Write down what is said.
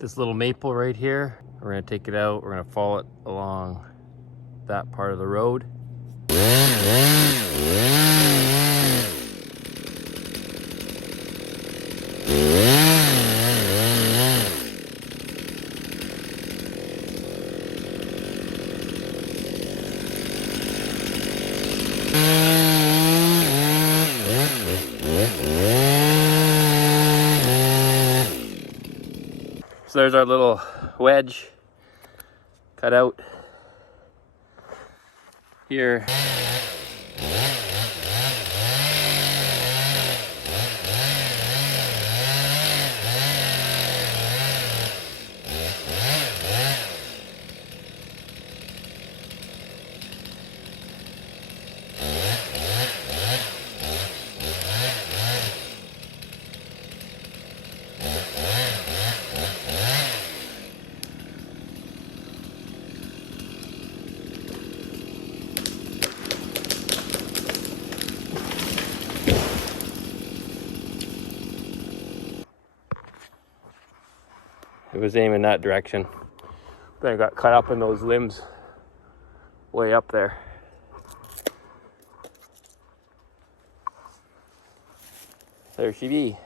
This little maple right here, we're gonna take it out, we're gonna follow it along that part of the road. So there's our little wedge cut out here. It was aiming that direction, but I got cut up in those limbs way up there. There she be.